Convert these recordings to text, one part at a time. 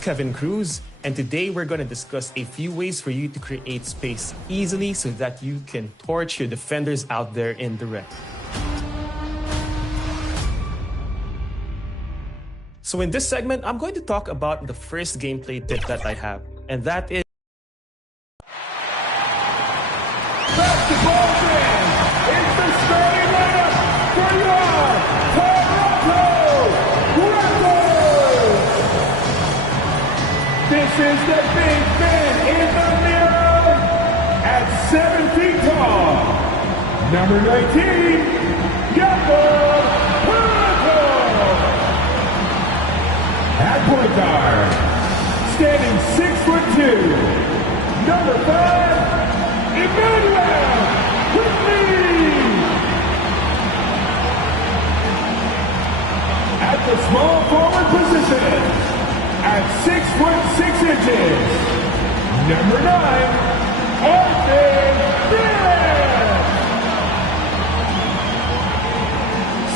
Kevin Cruz, and today we're going to discuss a few ways for you to create space easily so that you can torch your defenders out there in the red. So in this segment, I'm going to talk about the first gameplay tip that I have, and that is basketball fans, it's the starting lineup for your Toronto Raptors. This is the big man in the mirror at 7 feet tall. Number 19, Jakob. At point guard, standing 6'2", number 5, Emmanuel Quickly. At the small forward position, at 6'6", number 9, Austin Rivers.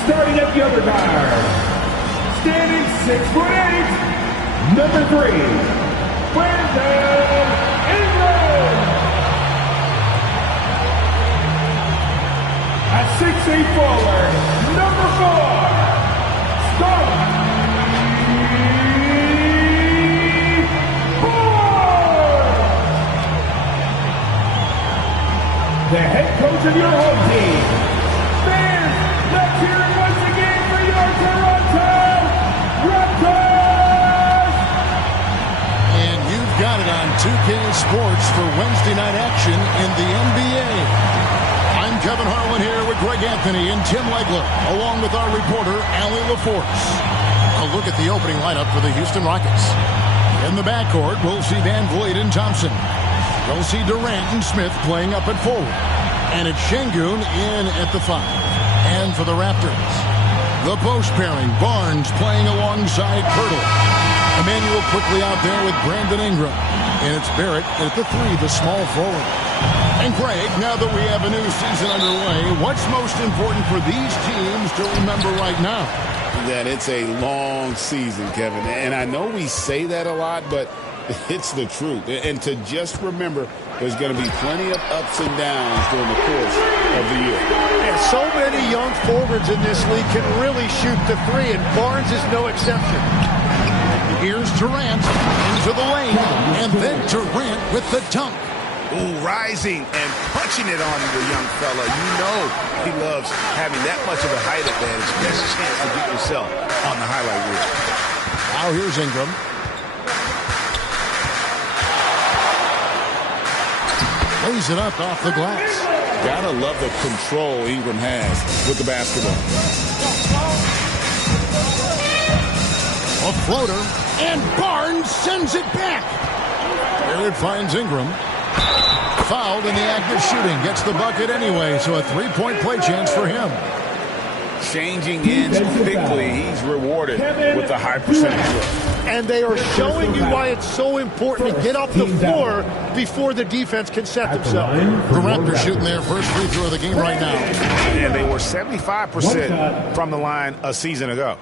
Starting at the other guard, standing 6'8", number 3, Brandon Ingram. At 6'8" forward, number 4, Steve Ford. The head coach of your home team. Fans, let's hear it once again for your Toronto Raptors! And you've got it on 2K Sports for Wednesday night action in the NBA. I'm Kevin Harlan here with Greg Anthony and Tim Legler, along with our reporter, Allie LaForce. A look at the opening lineup for the Houston Rockets. In the backcourt, we'll see Van Vliet and Thompson. We'll see Durant and Smith playing up at forward. And it's Şengün in at the 5. And for the Raptors, the post pairing, Barnes playing alongside Pirtle. Emmanuel Quickly out there with Brandon Ingram. And it's Barrett at the 3, the small forward. And Greg, now that we have a new season underway, what's most important for these teams to remember right now? That it's a long season, Kevin. And I know we say that a lot, but it's the truth. And to just remember, there's going to be plenty of ups and downs during the course of the year. And so many young forwards in this league can really shoot the 3, and Barnes is no exception. Here's Durant into the lane, and then Durant with the dunk. Ooh, rising and punching it on the young fella. You know he loves having that much of a height advantage. Best chance to get yourself on the highlight reel. Now here's Ingram. Lays it up off the glass. Gotta love the control Ingram has with the basketball. A floater, and Barnes sends it back. There it finds Ingram. Fouled in the act of shooting. Gets the bucket anyway, so a 3-point play chance for him. Changing ends quickly. He's rewarded with a high percentage. And they are showing you why it's so important to get off the floor before the defense can set themselves. The Raptors shooting their first free throw of the game right now. And they were 75% from the line a season ago.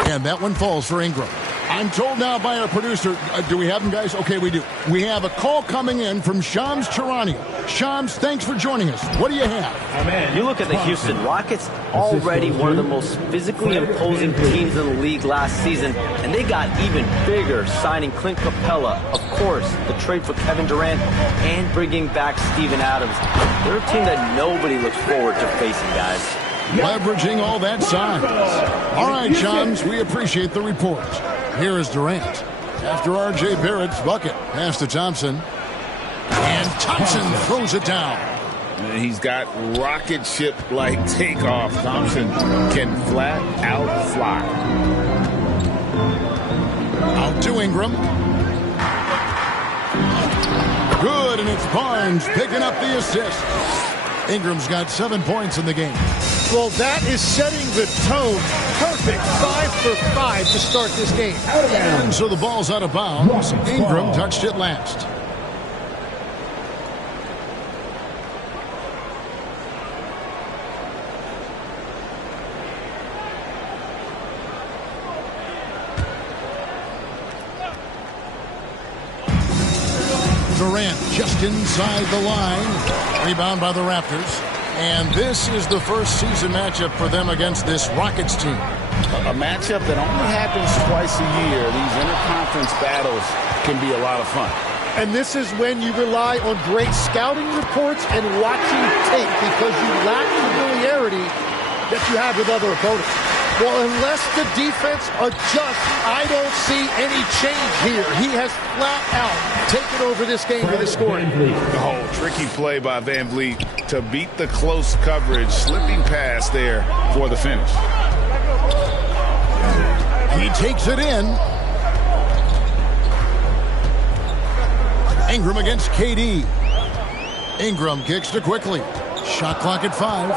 And that one falls for Ingram. I'm told now by our producer, do we have him, guys? Okay, we do. We have a call coming in from Shams Charania. Shams, thanks for joining us. What do you have? Oh, man, you look at the Houston Rockets, already one of the most physically imposing teams in the league last season, and they got even bigger, signing Clint Capella, of course, the trade for Kevin Durant, and bringing back Steven Adams. They're a team that nobody looks forward to facing, guys. Leveraging all that size. All right, Shams, we appreciate the report. Here is Durant. After R.J. Barrett's bucket. Pass to Thompson. And Thompson throws it down. He's got rocket ship-like takeoff. Thompson can flat out fly. Out to Ingram. Good, and it's Barnes picking up the assist. Ingram's got 7 points in the game. Well, that is setting the tone. Perfect 5 for 5 to start this game. And so the ball's out of bounds. Ingram touched it last. Durant just inside the line. Rebound by the Raptors. And this is the first season matchup for them against this Rockets team. A matchup that only happens twice a year. These interconference battles can be a lot of fun. And this is when you rely on great scouting reports and watching tape because you lack familiarity that you have with other opponents. Well, unless the defense adjusts, I don't see any change here. He has flat out taken over this game with his scoring. Oh, tricky play by Van Vliet to beat the close coverage. Slipping pass there for the finish. He takes it in. Ingram against KD. Ingram kicks to quickly. Shot clock at 5.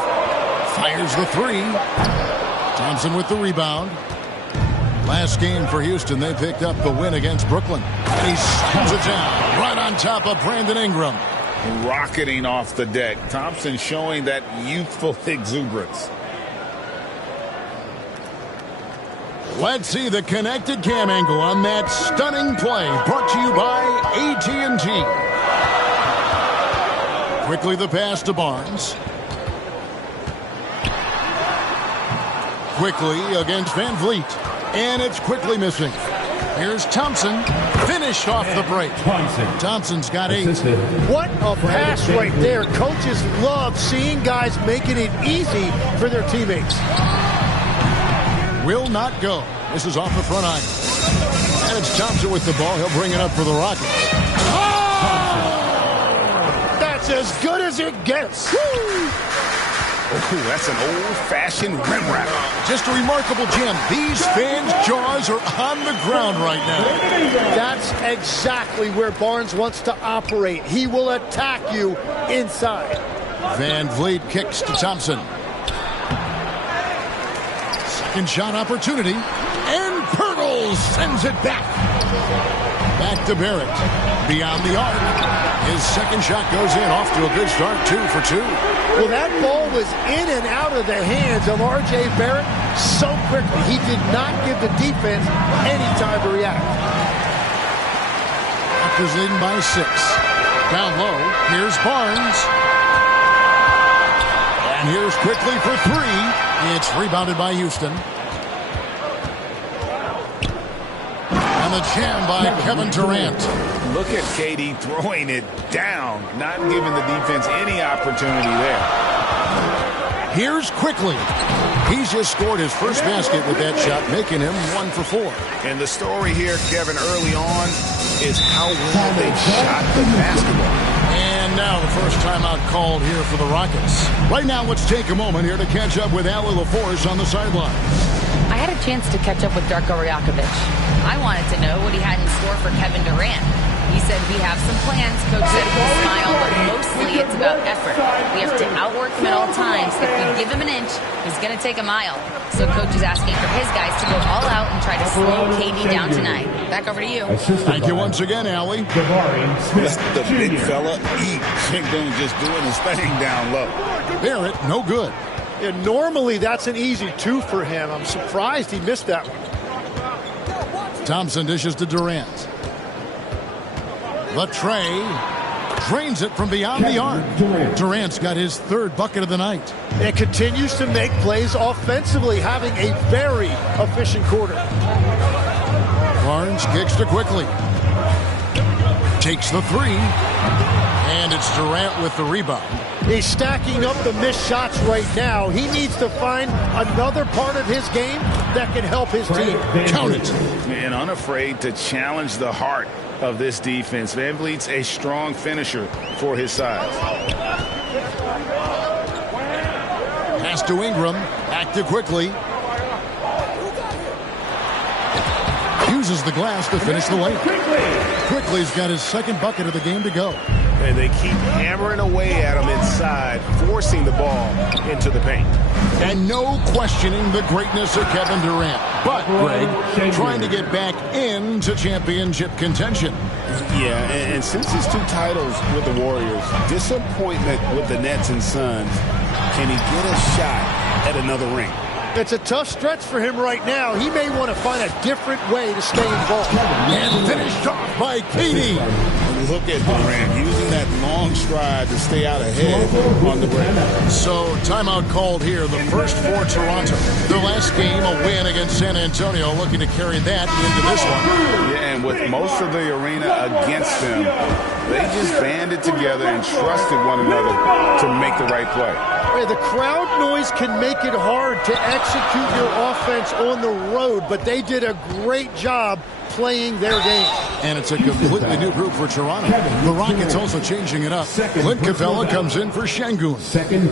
Fires the 3. Thompson with the rebound. Last game for Houston, they picked up the win against Brooklyn. And he slams it down right on top of Brandon Ingram. Rocketing off the deck. Thompson showing that youthful exuberance. Let's see the connected cam angle on that stunning play, brought to you by AT&T. Quickly the pass to Barnes. Quickly against Van Vliet. And it's quickly missing. Here's Thompson. Finished off the break. Thompson's got 8. What a pass right there. Coaches love seeing guys making it easy for their teammates. Will not go. This is off the front iron. And it's Thompson with the ball. He'll bring it up for the Rockets. Oh! That's as good as it gets. Oh, that's an old-fashioned rim wrapper. Just a remarkable gem. These fans' jaws are on the ground right now. That's exactly where Barnes wants to operate. He will attack you inside. Van Vliet kicks to Thompson. Second shot opportunity. And Pirtle sends it back. Back to Barrett. Beyond the arc. His second shot goes in. Off to a good start. 2 for 2. Well, that ball was in and out of the hands of R.J. Barrett so quickly. He did not give the defense any time to react. Raptors leading by 6. Down low. Here's Barnes. And here's quickly for 3. It's rebounded by Houston. And the jam by Kevin Durant. Look at KD throwing it down, not giving the defense any opportunity there. Here's quickly. He's just scored his first basket with that shot, making him 1 for 4. And the story here, Kevin, early on is how well they shot the basketball. And now the first timeout called here for the Rockets. Right now, let's take a moment here to catch up with Ali LaForce on the sideline. I had a chance to catch up with Darko Rajakovic. I wanted to know what he had in store for Kevin Durant. He said, we have some plans. Coach said he smiled, but mostly it's about effort. We have to outwork him at all times. If we give him an inch, he's going to take a mile. So coach is asking for his guys to go all out and try to slow KD down tonight. Back over to you. Thank you once again, Allie. Let the big fella eat. Shingun just doing his thing down low. Barrett, no good. And normally that's an easy 2 for him. I'm surprised he missed that one. Thompson dishes to Durant. Latrey drains it from beyond the arc. Durant's got his 3rd bucket of the night. And continues to make plays offensively, having a very efficient quarter. Barnes kicks to quickly. Takes the 3. And it's Durant with the rebound. He's stacking up the missed shots right now. He needs to find another part of his game that can help his team. Count it. And unafraid to challenge the heart of this defense. Van Vliet's a strong finisher for his size. Pass to Ingram. Active quickly. Uses the glass to finish the lane. Quickly's got his 2nd bucket of the game to go. And they keep hammering away at him inside, forcing the ball into the paint. And no questioning the greatness of Kevin Durant. But, Greg, trying to get back into championship contention. Yeah, and since his 2 titles with the Warriors, disappointment with the Nets and Suns, can he get a shot at another ring? It's a tough stretch for him right now. He may want to find a different way to stay involved. And finished off by Katie. Look at Durant using that long stride to stay out ahead on the break. So timeout called here, the first for Toronto. Their last game, a win against San Antonio, looking to carry that into this one. Yeah, and with most of the arena against them, they just banded together and trusted one another to make the right play. Hey, the crowd noise can make it hard to execute your offense on the road, but they did a great job playing their game. And it's a completely new group for Toronto. The Rockets also changing it up. Clint Capella comes in for Şengün.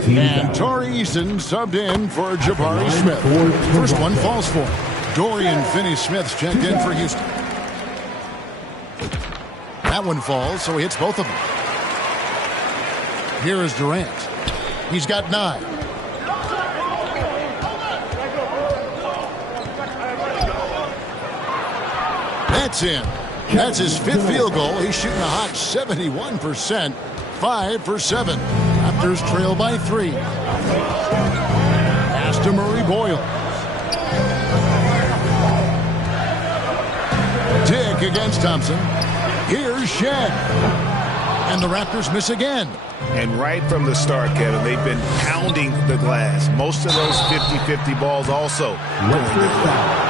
And Torrey Eason subbed in for Jabari Smith. First one falls for him. Dorian Finney-Smith's checked in for Houston. That one falls, so he hits both of them. Here is Durant. He's got 9. That's in. That's his 5th field goal. He's shooting a hot 71%. 5 for 7. Raptors trail by 3. Pass to Murray Boyle. Dick against Thompson. Here's Shed. And the Raptors miss again. And right from the start, Kevin, they've been pounding the glass. Most of those 50-50 balls also going their way.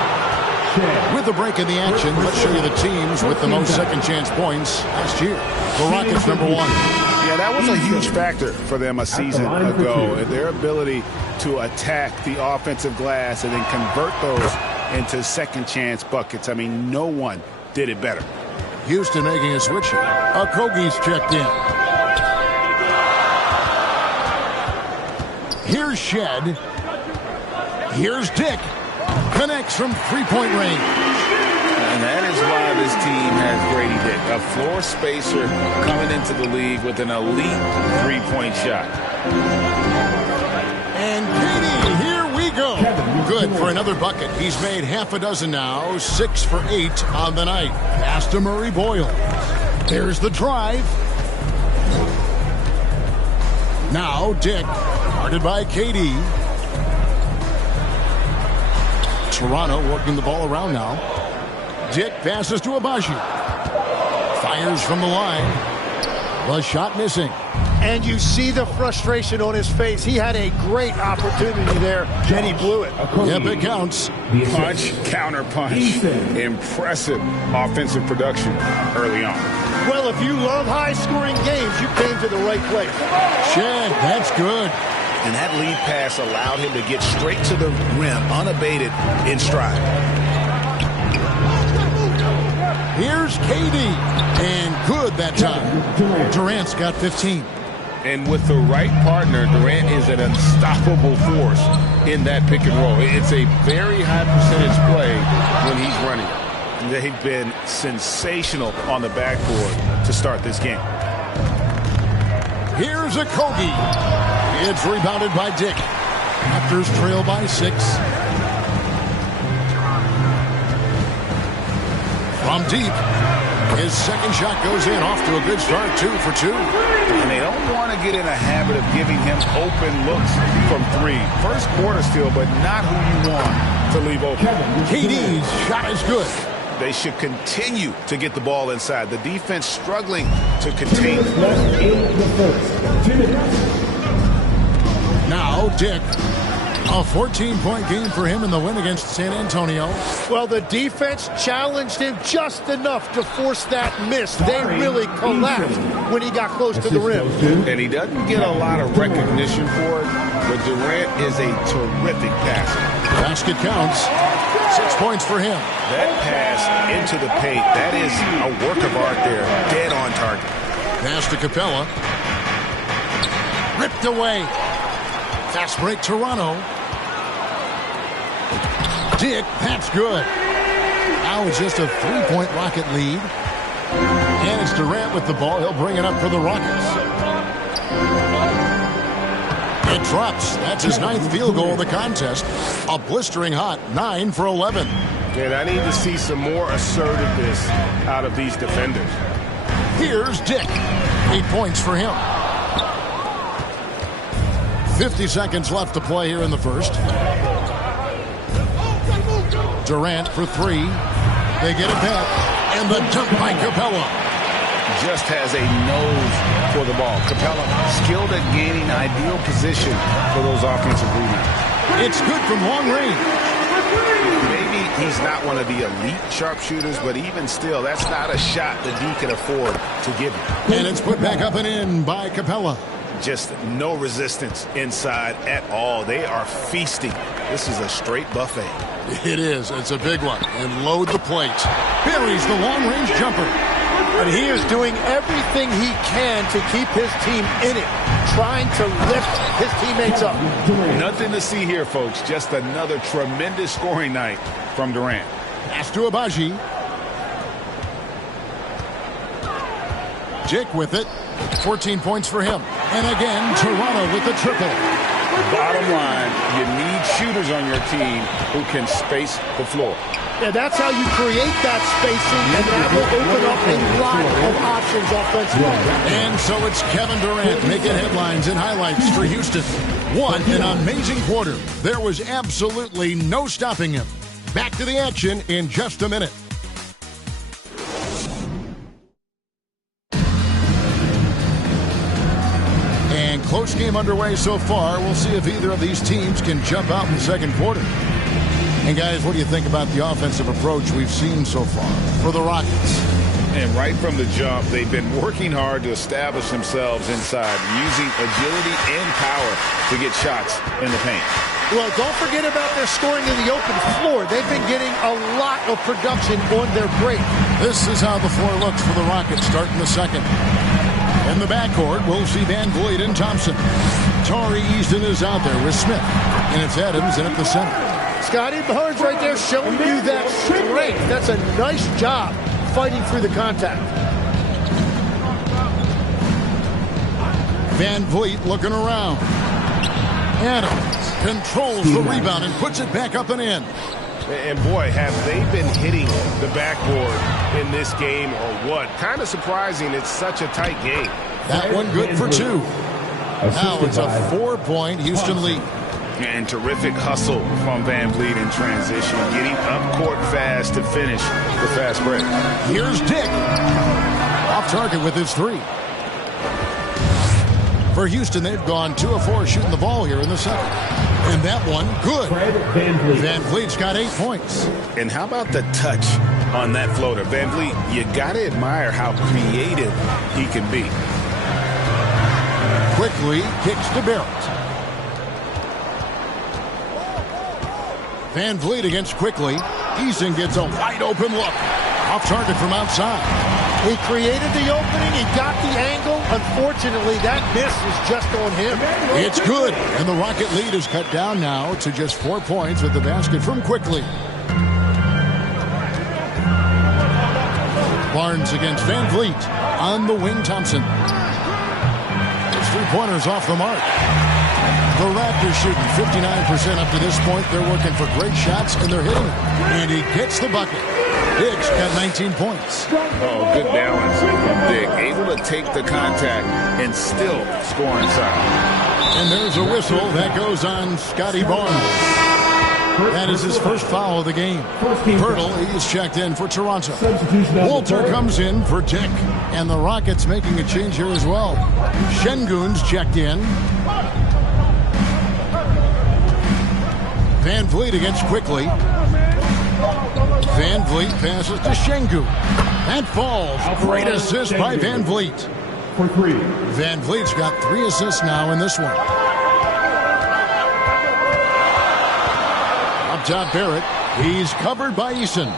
With a break in the action, let's show you the teams with the most second chance points last year. The Rockets, number 1. Yeah, that was a huge factor for them a season ago. And their ability to attack the offensive glass and then convert those into second chance buckets. I mean, no one did it better. Houston making a switch here. Okogie's checked in. Here's Shed. Here's Dick. Connects from three-point range. And that is why this team has Grady Dick, a floor spacer coming into the league with an elite three-point shot. And Katie, here we go. Good for another bucket. He's made half a dozen now, 6 for 8 on the night. Pass to Murray Boyle. There's the drive. Now Dick, guarded by Katie. Toronto working the ball around now. Dick passes to Abaji. Fires from the line. The shot missing. And you see the frustration on his face. He had a great opportunity there, and he blew it. Yep, it counts. Punch, counter punch. Impressive offensive production early on. Well, if you love high-scoring games, you came to the right place. Shed, that's good. And that lead pass allowed him to get straight to the rim, unabated in stride. Here's Katie. And good that time. Durant's got 15. And with the right partner, Durant is an unstoppable force in that pick and roll. It's a very high percentage play when he's running it. They've been sensational on the backboard to start this game. Here's Okogie. It's rebounded by Dick. Raptors trail by 6. From deep, his second shot goes in, off to a good start, 2 for 2. And they don't want to get in a habit of giving him open looks from 3. First quarter still, but not who you want to leave open. KD's shot is good. They should continue to get the ball inside. The defense struggling to contain. Now Dick, a 14-point game for him in the win against San Antonio. Well, the defense challenged him just enough to force that miss. They really collapsed when he got close to the rim. And he doesn't get a lot of recognition for it, but Durant is a terrific passer. Basket counts. 6 points for him. That pass into the paint, that is a work of art there. Dead on target. Pass to Capella. Ripped away. Fast break Toronto. Dick, that's good. Now it's just a 3-point Rocket lead. And it's Durant with the ball. He'll bring it up for the Rockets. It drops. That's his 9th field goal of the contest. A blistering hot 9 for 11. And I need to see some more assertiveness out of these defenders. Here's Dick. 8 points for him. 50 seconds left to play here in the first. Durant for three. They get it back. And the dunk by Capella. Just has a nose for the ball. Capella skilled at gaining ideal position for those offensive rebounds. It's good from long range. Maybe he's not one of the elite sharpshooters, but even still, that's not a shot that he can afford to give you. And it's put back up and in by Capella. Just no resistance inside at all. They are feasting. This is a straight buffet. It is. It's a big one. And load the plate. Buries the long-range jumper. And he is doing everything he can to keep his team in it, trying to lift his teammates up. Nothing to see here, folks. Just another tremendous scoring night from Durant. Pass to Abaji. Jake with it. 14 points for him. And again, Toronto with the triple. Bottom line, you need shooters on your team who can space the floor. Yeah, that's how you create that spacing, and that will open up a lot of options offensively. And so it's Kevin Durant making headlines and highlights for Houston. What an amazing quarter. There was absolutely no stopping him. Back to the action in just a minute. And close game underway so far. We'll see if either of these teams can jump out in the second quarter. And guys, what do you think about the offensive approach we've seen so far for the Rockets? And right from the jump, they've been working hard to establish themselves inside, using agility and power to get shots in the paint. Well, don't forget about their scoring in the open floor. They've been getting a lot of production on their break. This is how the floor looks for the Rockets starting the second. In the backcourt, we'll see Van Vliet and Thompson. Tari Easton is out there with Smith. And it's Adams in at the center. Scotty Barnes right there showing you that strength. That's a nice job fighting through the contact. Van Vliet looking around. Adams controls the rebound and puts it back up and in. And boy, have they been hitting the backboard in this game or what? Kind of surprising. It's such a tight game. That one good for two. Now it's a 4-point Houston lead. And terrific hustle from Van Vliet in transition, getting up court fast to finish the fast break. Here's Dick. Off target with his three. For Houston, they've gone 2 of 4 shooting the ball here in the second. And that one, good. Van Vliet's got 8 points. And how about the touch on that floater? Van Vliet, you got to admire how creative he can be. Quickly kicks to Barrett. Van Vliet against Quickly. Eason gets a wide open look. Off target from outside. He created the opening. He got the angle. Unfortunately, that miss is just on him. It's good. And the Rocket lead is cut down now to just 4 points with the basket from Quickly. Barnes against Van Vliet. On the wing, Thompson. His 3-pointers off the mark. The Raptors shooting 59% up to this point. They're working for great shots, and they're hitting it. And he gets the bucket. Hicks got 19 points. Oh, good balance from Dick. Able to take the contact and still score inside. And there's a whistle that goes on Scotty Barnes. That is his first foul of the game. Pirtle, he's checked in for Toronto. Walter comes in for Dick. And the Rockets making a change here as well. Şengün's checked in. Van Vliet against Quickly. Van Vliet passes to Şengün. That falls. Great assist by Van Vliet. Van Vliet's got 3 assists now in this one. Up top, Barrett. He's covered by Eason.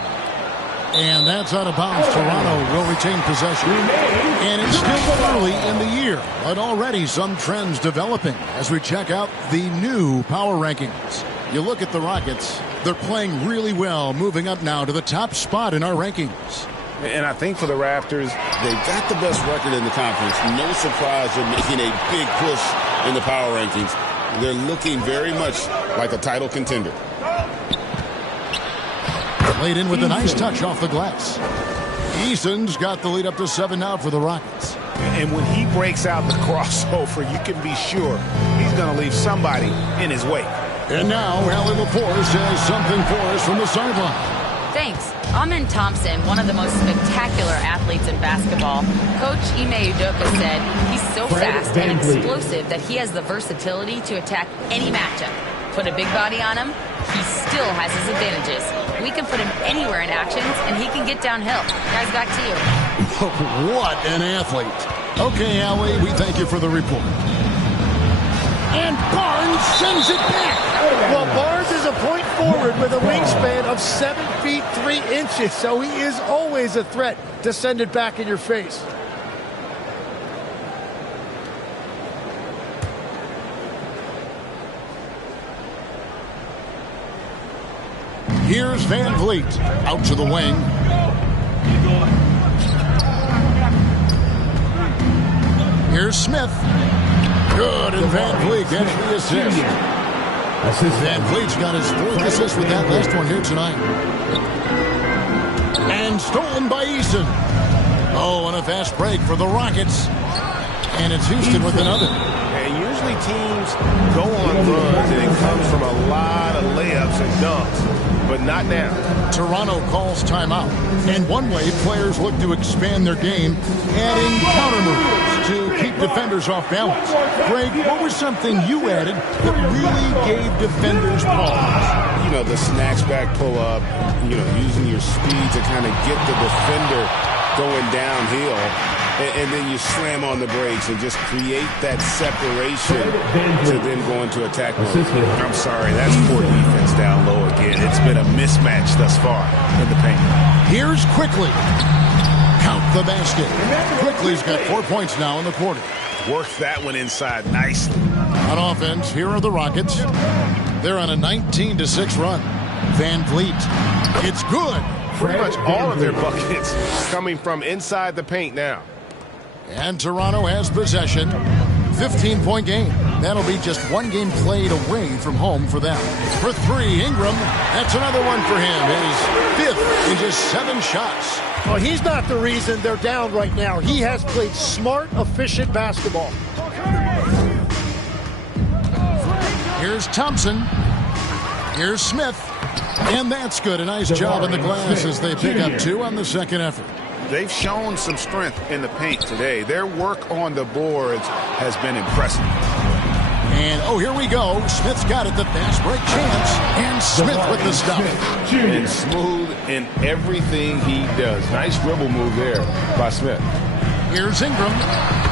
And that's out of bounds. Toronto will retain possession. And it's still early in the year, but already some trends developing as we check out the new power rankings. You look at the Rockets, they're playing really well, moving up now to the top spot in our rankings. And I think for the Raptors, they've got the best record in the conference. No surprise they're making a big push in the power rankings. They're looking very much like a title contender. Laid in with a nice touch off the glass. Eason's got the lead up to 7 now for the Rockets. And when he breaks out the crossover, you can be sure he's going to leave somebody in his wake. And now, Allie LaForce has something for us from the sideline. Thanks. Amen Thompson, one of the most spectacular athletes in basketball. Coach Ime Udoka said he's so fast and explosive that he has the versatility to attack any matchup. Put a big body on him, he still has his advantages. We can put him anywhere in actions, and he can get downhill. Guys, back to you. What an athlete. Okay, Allie, we thank you for the report. And Barnes sends it back. Well, Barnes is a point forward with a wingspan of 7 feet 3 inches, so he is always a threat to send it back in your face. Here's Van Vliet out to the wing. Here's Smith. Good, and Van Vliet gets the assist. Van Vliet's got his 4th assist with that last one here tonight. And stolen by Eason. Oh, and a fast break for the Rockets. And it's Houston with another. And usually teams go on runs, and it comes from a lot of layups and dunks, but not now. Toronto calls timeout. And one way players look to expand their game, adding counter moves to keep defenders off balance. Greg, what was something you added that really gave defenders pause? You know, the snatch back pull-up, using your speed to kind of get the defender going downhill. And then you slam on the brakes and just create that separation to then go into attack mode. I'm sorry, that's poor defense down low again. It's been a mismatch thus far in the paint. Here's Quickly. Count the basket. Quickly's got 4 points now in the quarter. Worked that one inside nicely. On offense, here are the Rockets. They're on a 19-6 run. Van Vliet. It's good. Pretty much all of their buckets coming from inside the paint now. And Toronto has possession. 15-point game. That'll be just one game played away from home for them. For 3, Ingram. That's another one for him. His 5th in just 7 shots. Well, he's not the reason they're down right now. He has played smart, efficient basketball. Here's Thompson. Here's Smith. And that's good. A nice job in the glass as they pick up 2 on the second effort. They've shown some strength in the paint today. Their work on the boards has been impressive. And, here we go. Smith's got it, the fast break chance. And Smith with the stop. And smooth in everything he does. Nice dribble move there by Smith. Here's Ingram.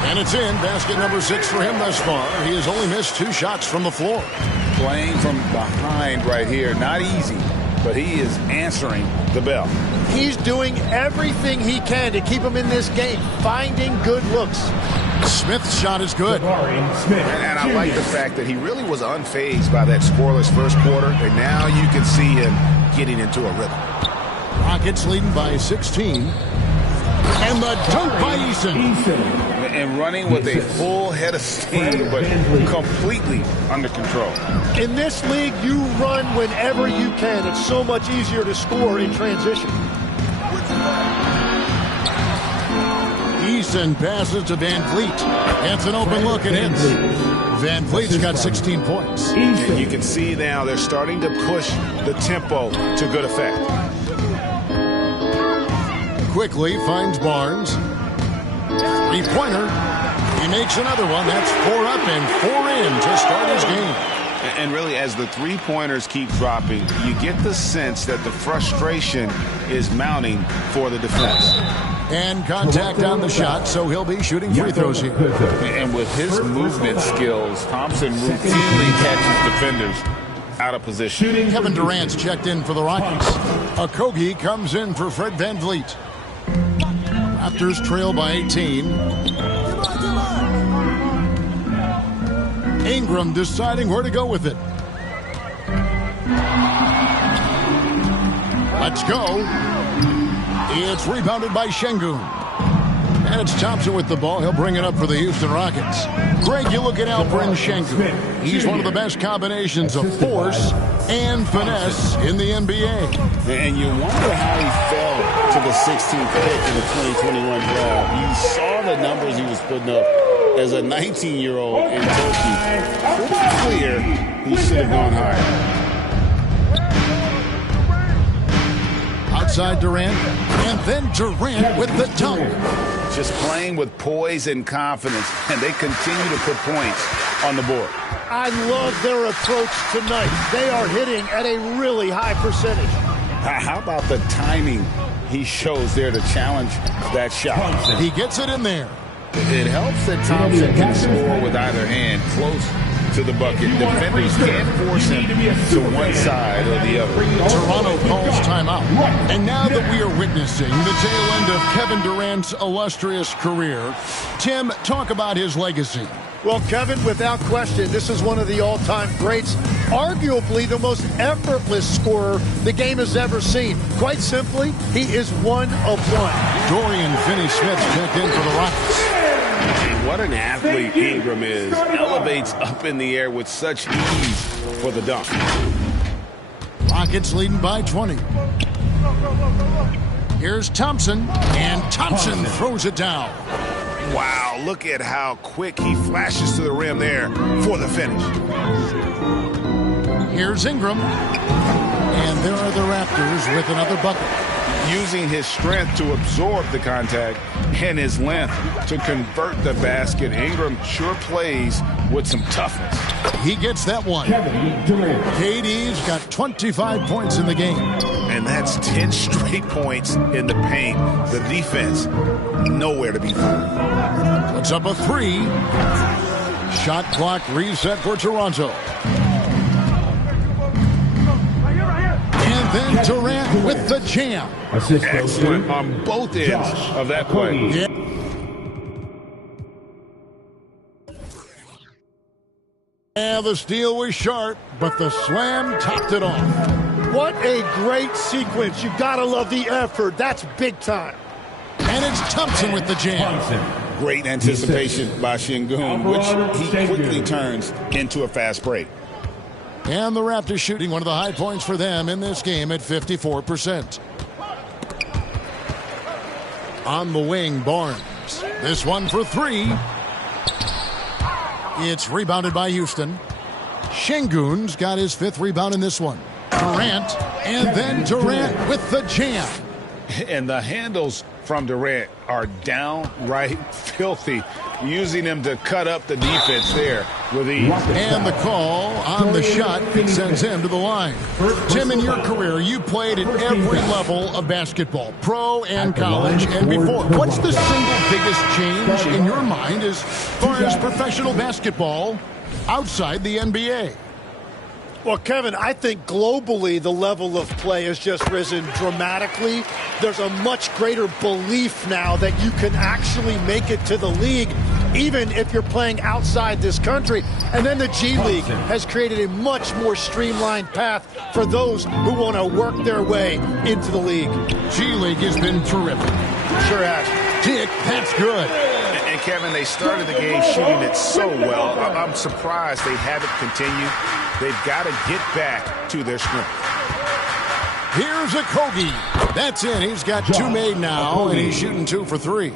And it's in. Basket number 6 for him thus far. He has only missed 2 shots from the floor. Playing from behind right here. Not easy, but he is answering the bell. He's doing everything he can to keep him in this game, finding good looks. Smith's shot is good. And I like the fact that he really was unfazed by that scoreless first quarter, and now you can see him getting into a rhythm. Rockets leading by 16. And the dunk by Eason. And running with a full head of steam, but completely under control. In this league, you run whenever you can. It's so much easier to score in transition. Eason passes to Van Vliet. That's an open look and hits. Van Vliet's got 16 points. And you can see now they're starting to push the tempo to good effect. Quickly finds Barnes. 3-pointer. He makes another one. That's 4 up and 4 in to start his game. And really, as the 3-pointers keep dropping, you get the sense that the frustration is mounting for the defense. And contact on the shot, so he'll be shooting free throws here. And with his movement skills, Thompson routinely catches defenders out of position. Kevin Durant's checked in for the Rockets. Okogie comes in for Fred Van Vliet. Raptors trail by 18. Ingram deciding where to go with it. Let's go. It's rebounded by Şengün. And it's Thompson with the ball. He'll bring it up for the Houston Rockets. Greg, you look at Alperen Şengün. He's one of the best combinations of force and finesse in the NBA. And you wonder how he fell to the 16th pick in the 2021 draft. You saw the numbers he was putting up as a 19-year-old in Turkey. Pretty clear he should have gone higher. Outside Durant, and then Durant with the dunk. Just playing with poise and confidence, and they continue to put points on the board. I love their approach tonight. They are hitting at a really high percentage. How about the timing he shows there to challenge that shot? He gets it in there. It helps that Thompson can score with either hand close to the bucket. Defenders can't force him to one side or the other. Toronto calls timeout. And now that we are witnessing the tail end of Kevin Durant's illustrious career, Tim, talk about his legacy. Well, Kevin, without question, this is one of the all-time greats, arguably the most effortless scorer the game has ever seen. Quite simply, he is one of one. Dorian Finney-Smith checked in for the Rockets. And what an athlete Ingram is. Elevates up in the air with such ease for the dunk. Rockets leading by 20. Here's Thompson, and Thompson throws it down. Wow, look at how quick he flashes to the rim there for the finish. Here's Ingram. And there are the Raptors with another bucket. Using his strength to absorb the contact and his length to convert the basket. Ingram sure plays with some toughness. He gets that one. KD's got 25 points in the game. And that's 10 straight points in the paint. The defense, nowhere to be found. Puts up a three. Shot clock reset for Toronto. And then Durant with the jam. Excellent on both ends of that play. Yeah. Yeah, the steal was sharp, but the slam topped it off. What a great sequence. You gotta love the effort. That's big time. And it's Thompson with the jam. Great anticipation by Şengün, which he quickly turns into a fast break. And the Raptors shooting one of the high points for them in this game at 54%. On the wing, Barnes. This one for three. It's rebounded by Houston. Şengün's got his fifth rebound in this one. Durant, and then Durant with the jam. And the handles from Durant are downright filthy, using him to cut up the defense there with ease. And the call on the shot sends him to the line. Tim, in your career, you played at every level of basketball, pro and college and before. What's the single biggest change in your mind as far as professional basketball outside the NBA? Well, Kevin, I think globally the level of play has just risen dramatically. There's a much greater belief now that you can actually make it to the league, even if you're playing outside this country. And then the G League has created a much more streamlined path for those who want to work their way into the league. G League has been terrific. Sure has. Dick, that's good. And Kevin, they started the game shooting it so well. I'm surprised they haven't continued. They've got to get back to their strength. Here's a Kogi. That's it. He's got two made now, and he's shooting 2 for 3.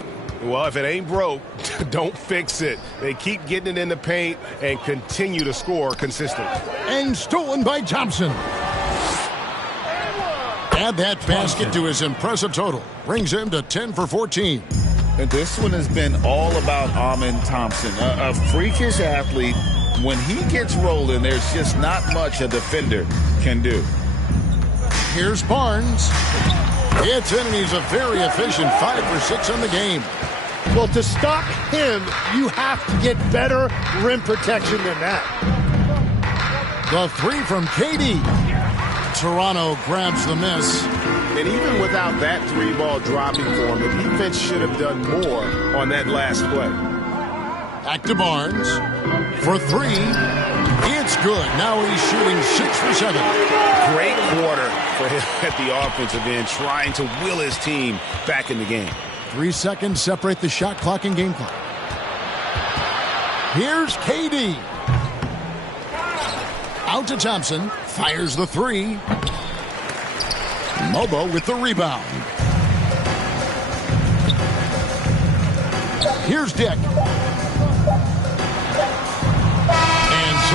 Well, if it ain't broke, don't fix it. They keep getting it in the paint and continue to score consistently. And stolen by Thompson. Add that basket to his impressive total. Brings him to 10 for 14. And this one has been all about Amen Thompson, a freakish athlete. When he gets rolling, there's just not much a defender can do. Here's Barnes. It's in, and he's a very efficient 5 for 6 on the game. Well, to stop him, you have to get better rim protection than that. The three from KD. Toronto grabs the miss. And even without that 3-ball dropping for him, the defense should have done more on that last play. Back to Barnes. For 3. It's good. Now he's shooting 6 for 7. Great quarter for him at the offensive end, trying to will his team back in the game. 3 seconds separate the shot clock and game clock. Here's KD. Out to Thompson. Fires the 3. Mobo with the rebound. Here's Dick.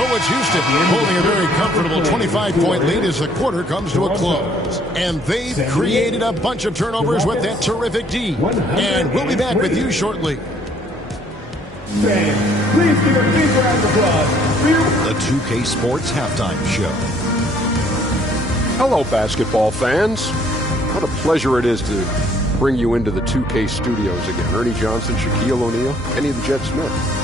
So it's Houston holding a very comfortable 25-point lead as the quarter comes to a close. And they've created a bunch of turnovers with that terrific D. And we'll be back with you shortly. Please give a big round of applause. The 2K Sports Halftime Show. Hello, basketball fans. What a pleasure it is to bring you into the 2K studios again. Ernie Johnson, Shaquille O'Neal, Kenny the Jet Smith.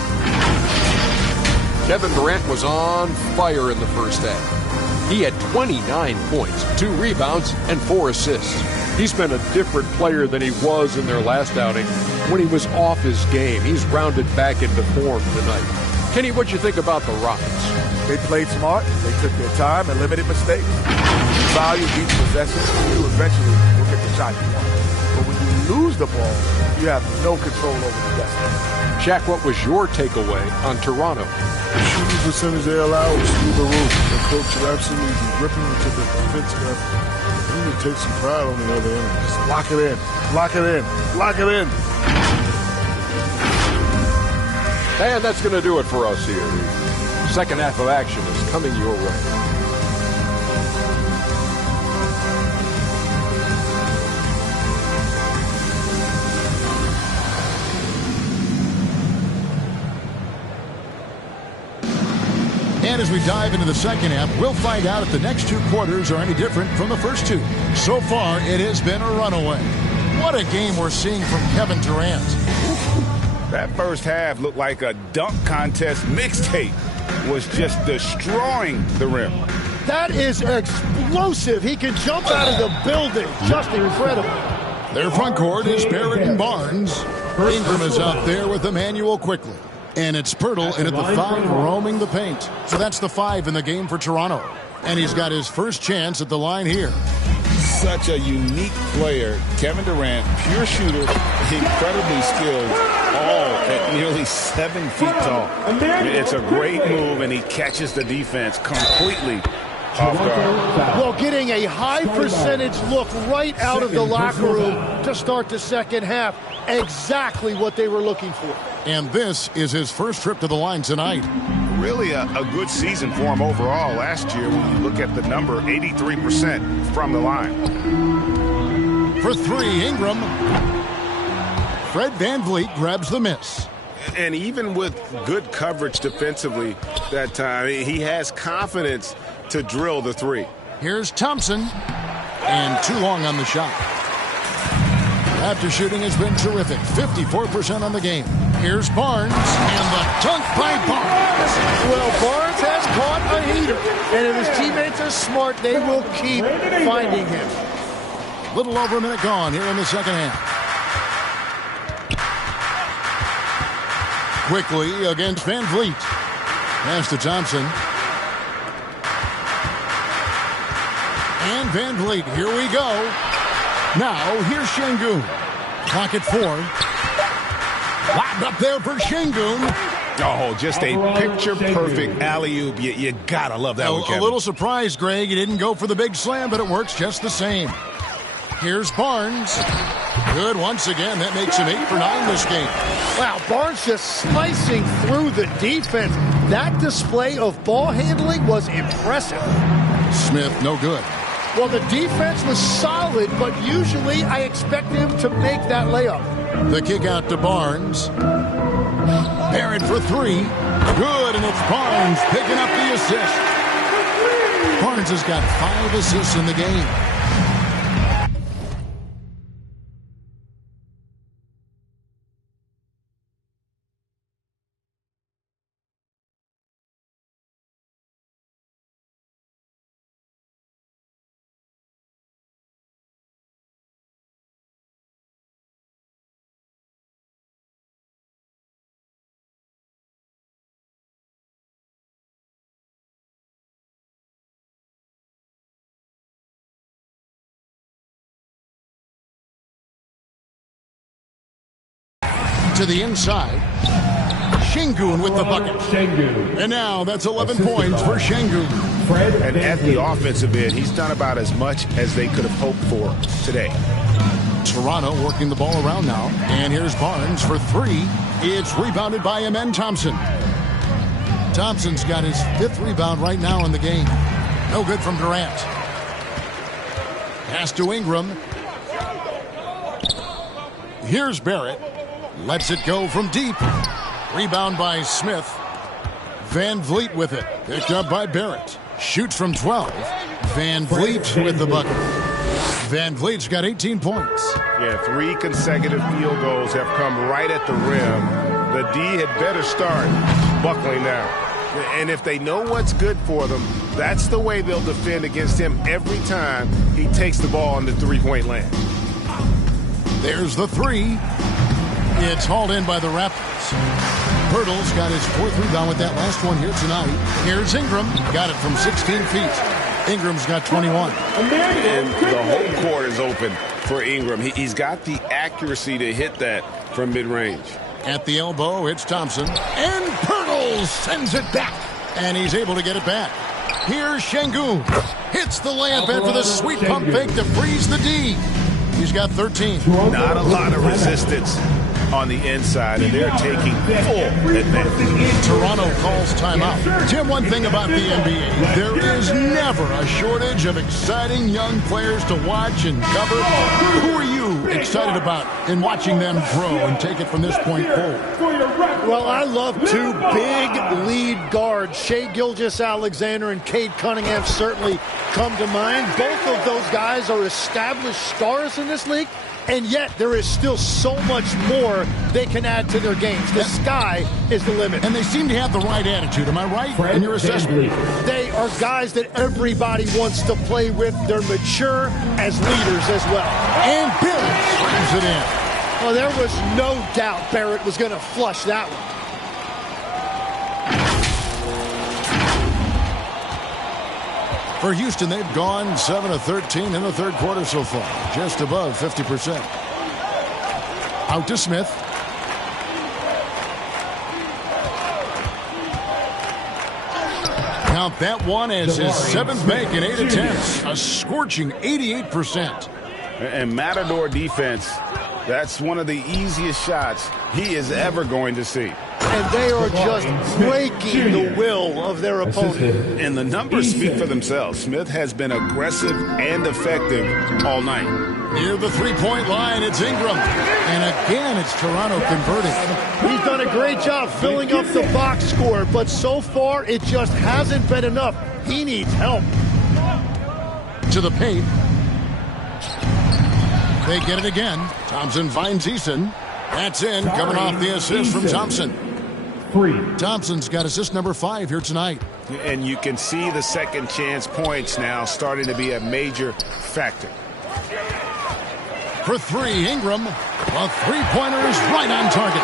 Kevin Durant was on fire in the first half. He had 29 points, 2 rebounds, and 4 assists. He's been a different player than he was in their last outing when he was off his game. He's rounded back into form tonight. Kenny, what'd you think about the Rockets? They played smart. They took their time and limited mistakes. Value each possession. You eventually will get the shot you want. But when you lose the ball, you have no control over the destiny. Shaq, what was your takeaway on Toronto? The shooting percentage they allow was through the roof. The coach should absolutely be ripping into the defensive effort. You need to take some pride on the other end. Just lock it in. Lock it in. Lock it in. And that's going to do it for us here. The second half of action is coming your way. And as we dive into the second half, we'll find out if the next 2 quarters are any different from the first 2. So far, it has been a runaway. What a game we're seeing from Kevin Durant. That first half looked like a dunk contest mixtape. Was just destroying the rim. That is explosive. He can jump out of the building. Just incredible. Their front court is Barrett and Barnes. Ingram is out there with Emmanuel quickly. And it's Pirtle in at the 5 roaming the paint. So that's the 5 in the game for Toronto. And he's got his first chance at the line here. Such a unique player. Kevin Durant, pure shooter, incredibly skilled, all at nearly 7 feet tall. It's a great move, and he catches the defense completely off guard. Well, getting a high percentage look right out of the locker room to start the second half. Exactly what they were looking for. And this is his first trip to the line tonight. Really a good season for him overall last year when you look at the number, 83% from the line. For 3, Ingram. Fred VanVleet grabs the miss. And even with good coverage defensively that time, he has confidence to drill the 3. Here's Thompson. And too long on the shot. Raptor shooting has been terrific. 54% on the game. Here's Barnes. And the dunk by Barnes. Well, Barnes has caught a heater. And if his teammates are smart, they will keep finding him. Little over a minute gone here in the second half. Quickly against VanVleet. Pass to Thompson. And VanVleet, here we go. Now, here's Şengün. Clock at 4. Lobbed up there for Şengün. Oh, just a picture-perfect alley-oop. You gotta love that one, Kevin. A little surprised, Greg. He didn't go for the big slam, but it works just the same. Here's Barnes. Good once again. That makes him 8 for 9 this game. Wow, Barnes just slicing through the defense. That display of ball handling was impressive. Smith, no good. Well, the defense was solid, but usually I expect him to make that layup. The kick out to Barnes. Barrett for 3. Good, and it's Barnes picking up the assist. Barnes has got 5 assists in the game. To the inside. Şengün with the bucket. And now that's 11 points for Şengün. And at the offensive end, he's done about as much as they could have hoped for today. Toronto working the ball around now. And here's Barnes for 3. It's rebounded by Amen Thompson. Thompson's got his 5th rebound right now in the game. No good from Durant. Pass to Ingram. Here's Barrett. Lets it go from deep. Rebound by Smith. Van Vliet with it. Picked up by Barrett. Shoots from 12. Van Vliet with the bucket. Van Vliet's got 18 points. Yeah, 3 consecutive field goals have come right at the rim. The D had better start buckling down. And if they know what's good for them, that's the way they'll defend against him every time he takes the ball in the three-point land. There's the 3. It's hauled in by the Raptors. Pirtle's got his 4th rebound with that last one here tonight. Here's Ingram. Got it from 16 feet. Ingram's got 21. And the whole court is open for Ingram. He's got the accuracy to hit that from mid-range. At the elbow, it's Thompson. And Pirtle sends it back. And he's able to get it back. Here's Şengün. Hits the layup in for the sweet pump fake to freeze the D. He's got 13. Not a lot of resistance on the inside, and they're taking full advantage. Toronto calls timeout. Tim, one thing about the NBA, there is never a shortage of exciting young players to watch and cover. Who are you excited about in watching them grow and take it from this point forward? Well, I love 2 big lead guards. Shai Gilgeous-Alexander and Cade Cunningham certainly come to mind. Both of those guys are established stars in this league. And yet, there is still so much more they can add to their games. The sky is the limit. And they seem to have the right attitude. Am I right in your assessment? They are guys that everybody wants to play with. They're mature as leaders as well. And Barrett slams it in. Well, there was no doubt Barrett was going to flush that one. For Houston, they've gone 7 of 13 in the 3rd quarter so far, just above 50%. Out to Smith. Count that one as his 7th make in 8 attempts, a scorching 88%. And Matador defense, that's one of the easiest shots he is ever going to see. And they are just breaking the will of their opponent. And the numbers speak for themselves. Smith has been aggressive and effective all night. Near the 3-point line, it's Ingram. And again, it's Toronto converting. He's done a great job filling up the box score, but so far it just hasn't been enough. He needs help. To the paint. They get it again. Thompson finds Eason. That's in, coming off the assist from Thompson. Thompson's got assist number 5 here tonight. And you can see the second chance points now starting to be a major factor. For 3, Ingram. A 3-pointer is right on target.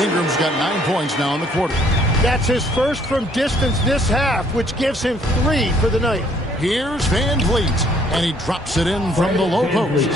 Ingram's got 9 points now in the quarter. That's his first from distance this half, which gives him 3 for the night. Here's Van Vliet, and he drops it in from the low post.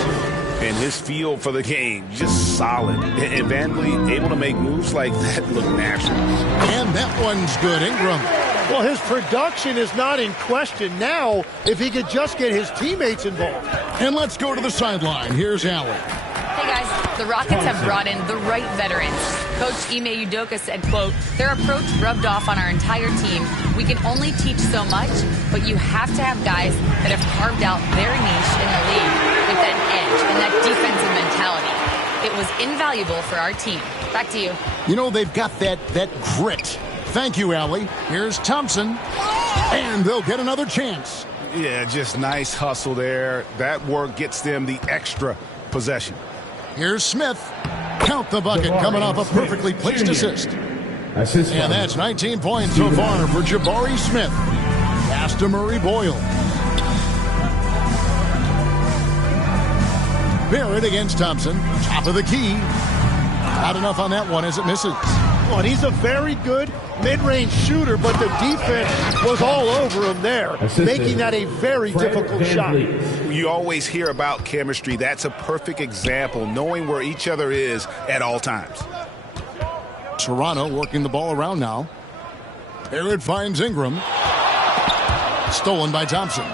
And his feel for the game, just solid. And Van Vliet able to make moves like that look natural. And that one's good, Ingram. Well, his production is not in question now if he could just get his teammates involved. And let's go to the sideline. Here's Allen. Hey, guys. The Rockets have brought in the right veterans. Coach Ime Udoka said, quote, their approach rubbed off on our entire team. We can only teach so much, but you have to have guys that have carved out their niche in the league with that edge and that defensive mentality. It was invaluable for our team. Back to you. You know, they've got that grit. Thank you, Allie. Here's Thompson. And they'll get another chance. Yeah, just nice hustle there. That work gets them the extra possession. Here's Smith. Count the bucket coming off a perfectly placed assist. And that's 19 points so far for Jabari Smith. Pass to Murray Boyle. Barrett against Thompson. Top of the key. Not enough on that one as it misses. Oh, and he's a very good mid-range shooter, but the defense was all over him there, making that a very difficult shot. You always hear about chemistry. That's a perfect example, knowing where each other is at all times. Toronto working the ball around now. Barrett finds Ingram. Stolen by Thompson.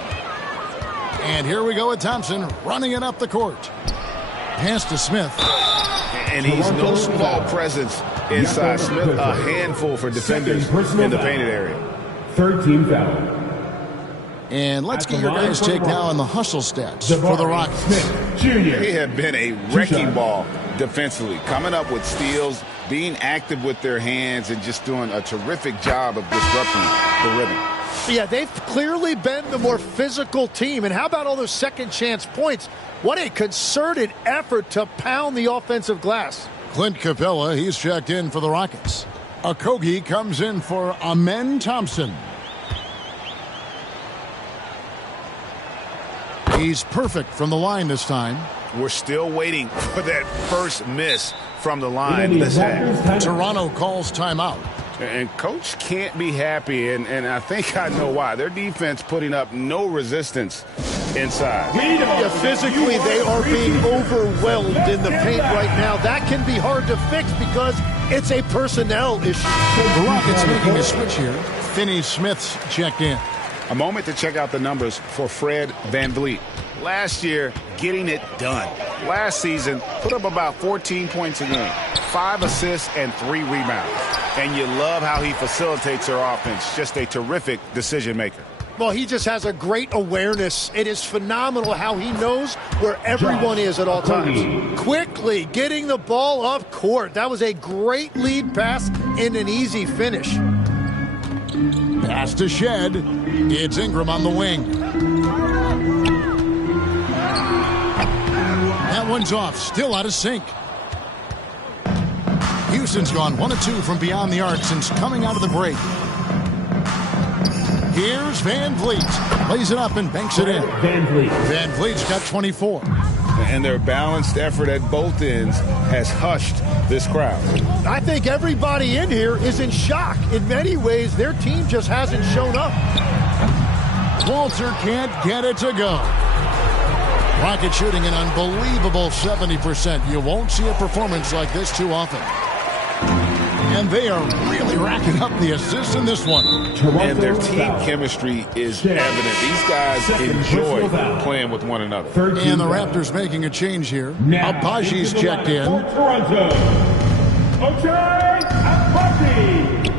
And here we go with Thompson running it up the court. pass to Smith. And he's no small presence inside. Smith, a handful for defenders in the painted area. 13 foul. And let's get your guys' take now on the hustle stats for the Rockets. They have been a wrecking ball defensively, coming up with steals, being active with their hands, and just doing a terrific job of disrupting the rhythm. Yeah, they've clearly been the more physical team. And how about all those second chance points? What a concerted effort to pound the offensive glass. Clint Capella, he's checked in for the Rockets. Okogie comes in for Amen Thompson. He's perfect from the line this time. We're still waiting for that first miss from the line. Toronto calls timeout. And Coach can't be happy, and I think I know why. Their defense putting up no resistance inside. Yeah, physically, they are being overwhelmed in the paint right now. That can be hard to fix because it's a personnel issue. The Rockets making a switch here. Finney Smith's checked in. A moment to check out the numbers for Fred VanVleet. Last year, getting it done. Last season, put up about 14 points a game, 5 assists, and 3 rebounds. And you love how he facilitates their offense. Just a terrific decision maker. Well, he just has a great awareness. It is phenomenal how he knows where everyone is at all times. Quickly getting the ball up court. That was a great lead pass and an easy finish. Pass to Shed. It's Ingram on the wing. That one's off. Still out of sync. Houston's gone 1 of 2 from beyond the arc since coming out of the break. Here's VanVleet. Lays it up and banks it in. VanVleet's got 24. And their balanced effort at both ends has hushed this crowd. I think everybody in here is in shock. In many ways, their team just hasn't shown up. Walter can't get it to go. Rocket shooting an unbelievable 70%. You won't see a performance like this too often. And they are really racking up the assists in this one. And their team chemistry is evident. These guys enjoy playing with one another. And the Raptors making a change here. Abaji's checked in.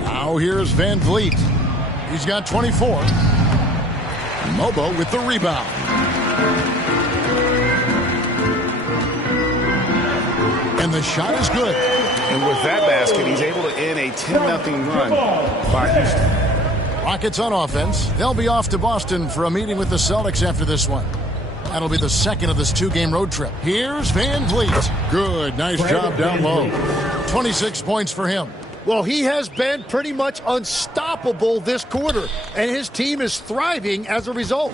Now here's VanVleet. He's got 24. Mobo with the rebound. And the shot is good. And with that basket, he's able to end a 10-0 run by Houston. Rockets on offense. They'll be off to Boston for a meeting with the Celtics after this one. That'll be the second of this 2-game road trip. Here's VanVleet. Good. Nice job down low. 26 points for him. Well, he has been pretty much unstoppable this quarter, and his team is thriving as a result.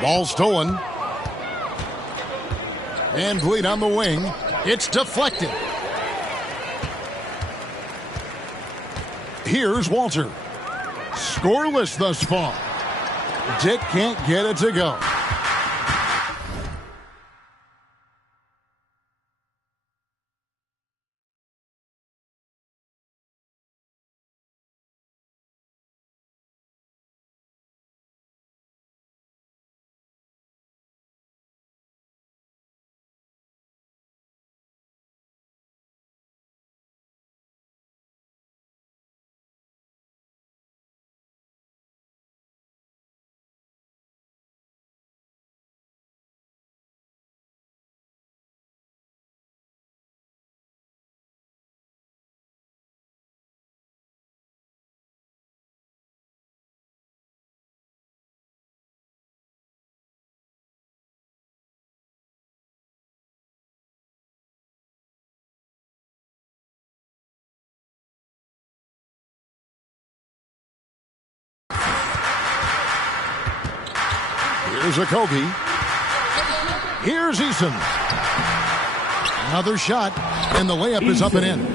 Ball stolen. VanVleet on the wing. It's deflected. Here's Walter. Scoreless thus far. Dick can't get it to go. Here's Okogie. Here's Eason. Another shot, and the layup is up and in.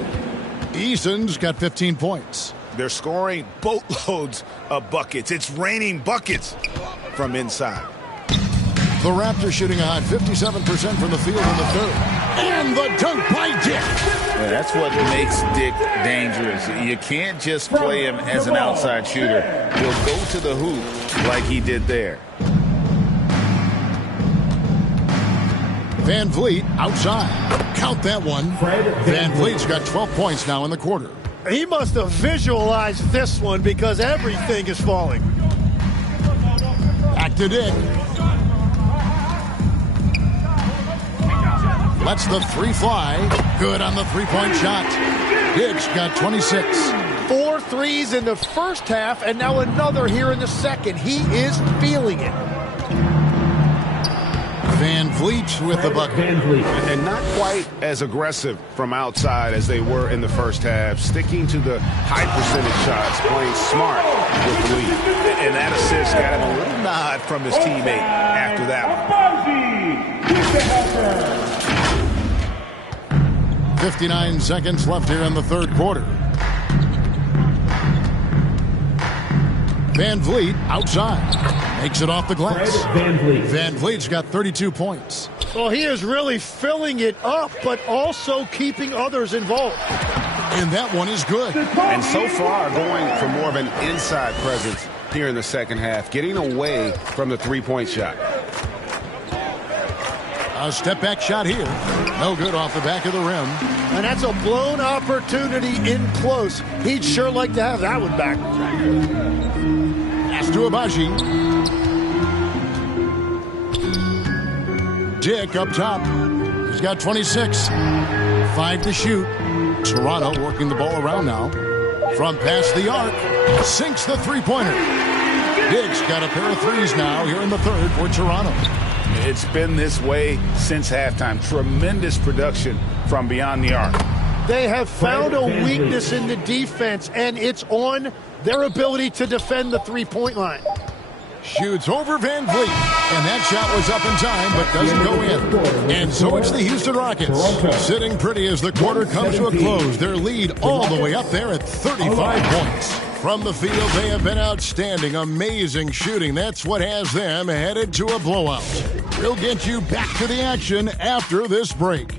Eason's got 15 points. They're scoring boatloads of buckets. It's raining buckets from inside. The Raptors shooting a hot 57% from the field in the third. And the dunk by Dick. Yeah, that's what makes Dick dangerous. You can't just play him as an outside shooter. He'll go to the hoop like he did there. Van Vliet outside. Count that one. Van Vliet's got 12 points now in the quarter. He must have visualized this one because everything is falling. Back to Dick. Lets the three fly. Good on the three-point shot. Dick's got 26. 4 threes in the first half, and now another here in the second. He is feeling it. Van Vliet with the bucket. And not quite as aggressive from outside as they were in the first half. Sticking to the high percentage shots, playing smart with the lead. And that assist got him a little nod from his teammate after that one. 59 seconds left here in the third quarter. Van Vliet outside. Makes it off the glass. Van Vliet's got 32 points. Well, he is really filling it up, but also keeping others involved. And that one is good. And so far, going for more of an inside presence here in the second half, getting away from the three-point shot. A step-back shot here. No good off the back of the rim. And that's a blown opportunity in close. He'd sure like to have that one back. Pass to Abaji. Dick up top. He's got 26. 5 to shoot. Toronto working the ball around now. From past the arc. Sinks the three-pointer. Dick's got a pair of threes now here in the third for Toronto. It's been this way since halftime. Tremendous production from beyond the arc. They have found a weakness in the defense, and it's on their ability to defend the three-point line. Shoots over Van Vliet, and that shot was up in time, but doesn't go in. And so it's the Houston Rockets, sitting pretty as the quarter comes to a close. Their lead all the way up there at 35 points. From the field, they have been outstanding, amazing shooting. That's what has them headed to a blowout. We'll get you back to the action after this break.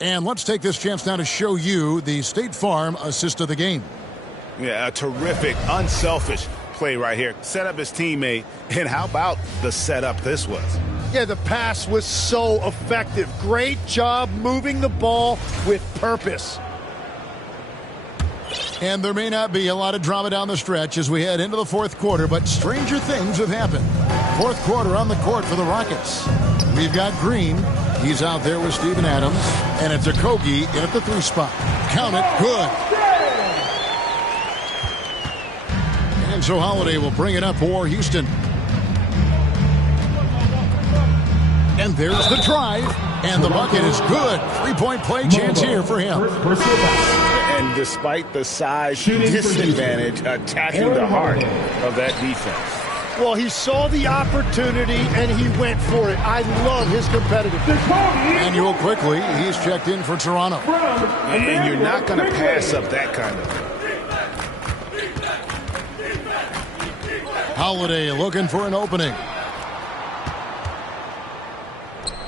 And let's take this chance now to show you the State Farm assist of the game. Yeah, a terrific, unselfish play right here. Set up his teammate, and how about the setup this was? Yeah, the pass was so effective. Great job moving the ball with purpose. And there may not be a lot of drama down the stretch as we head into the fourth quarter, but stranger things have happened. Fourth quarter on the court for the Rockets. We've got Green. He's out there with Steven Adams. And it's Okogie in at the three spot. Count it. Good. And so Holiday will bring it up for Houston. And there's the drive. And the bucket is good. Three-point play chance here for him. And despite the size disadvantage, attacking the heart of that defense. Well, he saw the opportunity, and he went for it. I love his competitiveness. Manuel quickly, he's checked in for Toronto. And you're not going to pass up that kind of thing. Holiday looking for an opening.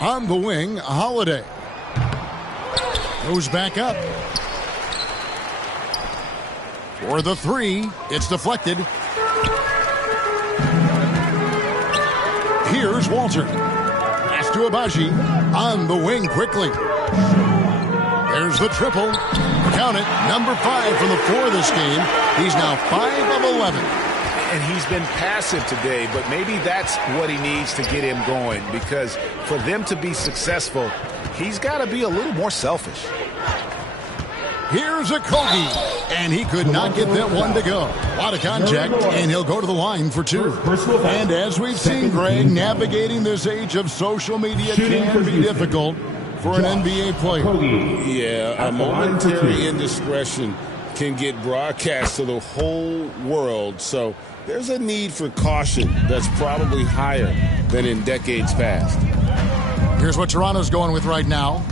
On the wing, Holiday. Goes back up. For the three, it's deflected. Here's Walter. Pass to Abaji. On the wing quickly. There's the triple. Count it. Number 5 from the floor this game. He's now 5 of 11. And he's been passive today, but maybe that's what he needs to get him going, because for them to be successful, he's got to be a little more selfish. Here's Okogie, and he could not get that one to go. A lot of contact, and he'll go to the line for 2. And as we've seen, Greg, navigating this age of social media can be difficult for an NBA player. Yeah, a momentary indiscretion can get broadcast to the whole world, so there's a need for caution that's probably higher than in decades past. Here's what Toronto's going with right now.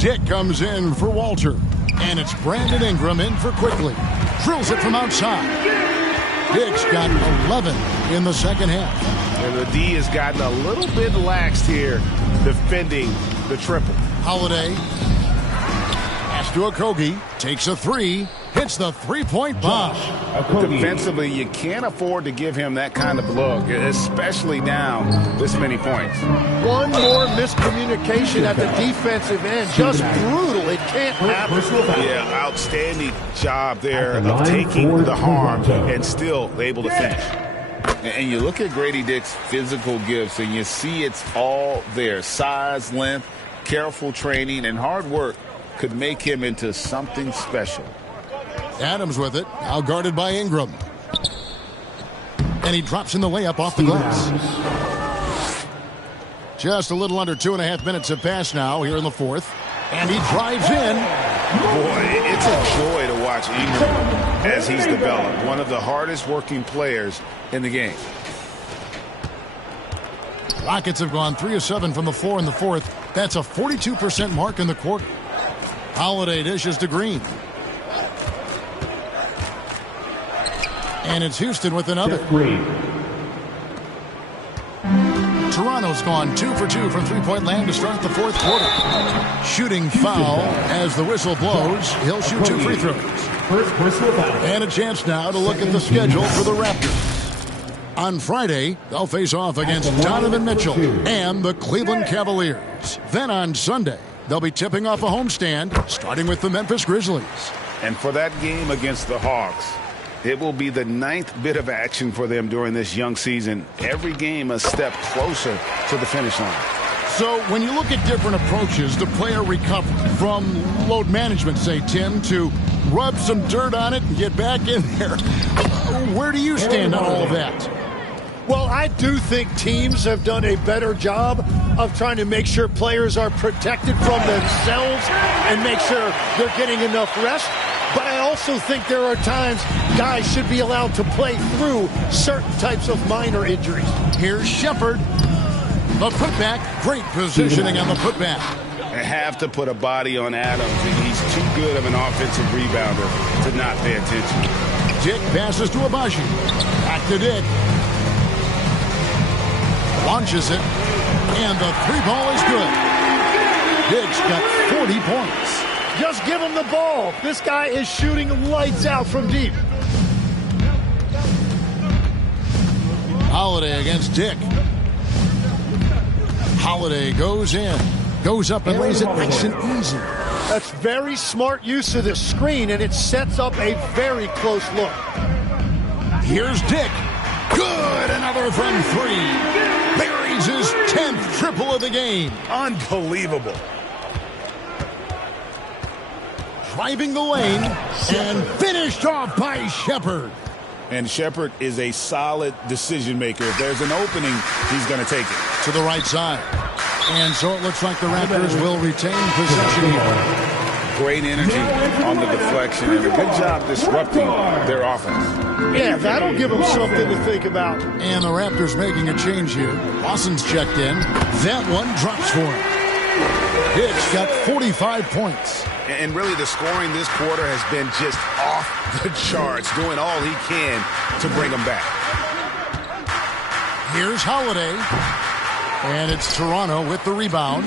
Dick comes in for Walter. And it's Brandon Ingram in for Quickly. Drills it from outside. Dick's got 11 in the second half. And the D has gotten a little bit laxed here defending the triple. Holiday. Pass to Okogie. Takes a three. Hits the three-point bomb. Defensively, you can't afford to give him that kind of look, especially down this many points. One more miscommunication at the defensive end. Just brutal. It can't happen. Yeah, outstanding job there of taking the harm and still able to finish. And you look at Grady Dick's physical gifts, and you see it's all there. Size, length, careful training, and hard work could make him into something special. Adams with it, now guarded by Ingram. And he drops in the layup off the glass. Just a little under 2.5 minutes have passed now here in the fourth. And he drives in. Boy, it's a joy to watch Ingram as he's developed. One of the hardest working players in the game. Rockets have gone 3 of 7 from the floor in the fourth. That's a 42% mark in the quarter. Holiday dishes to Green. And it's Houston with another. Toronto's gone 2 for 2 from three-point land to start the fourth quarter. Shooting foul as the whistle blows. He'll shoot 2 free throws. And a chance now to look at the schedule for the Raptors. On Friday, they'll face off against Donovan Mitchell and the Cleveland Cavaliers. Then on Sunday, they'll be tipping off a homestand, starting with the Memphis Grizzlies. And for that game against the Hawks, it will be the 9th bit of action for them during this young season. Every game a step closer to the finish line. So when you look at different approaches to player recovery, from load management, say, Tim, to rub some dirt on it and get back in there, where do you stand on all of that? Well, I do think teams have done a better job of trying to make sure players are protected from themselves and make sure they're getting enough rest. But I also think there are times guys should be allowed to play through certain types of minor injuries. Here's Shepherd. The putback. Great positioning on the putback. They have to put a body on Adams. He's too good of an offensive rebounder to not pay attention. Dick passes to Abaji. Back to Dick. Launches it. And the three ball is good. Dick's got 40 points. Just give him the ball. This guy is shooting lights out from deep. Holiday against Dick. Holiday goes in. Goes up and lays it nice and easy. That's very smart use of the screen, and it sets up a very close look. Here's Dick. Good. Another from 3. Buries his 10th triple of the game. Unbelievable. Driving the lane and finished off by Shepherd. And Shepherd is a solid decision maker. If there's an opening, he's going to take it. To the right side. And so it looks like the Raptors will retain possession here. Great energy on the deflection and a good job disrupting their offense. Yeah, that'll give them something to think about. And the Raptors making a change here. Lawson's checked in. That one drops for him. Dick's got 45 points. And really the scoring this quarter has been just off the charts, doing all he can to bring them back. Here's Holiday. And it's Toronto with the rebound.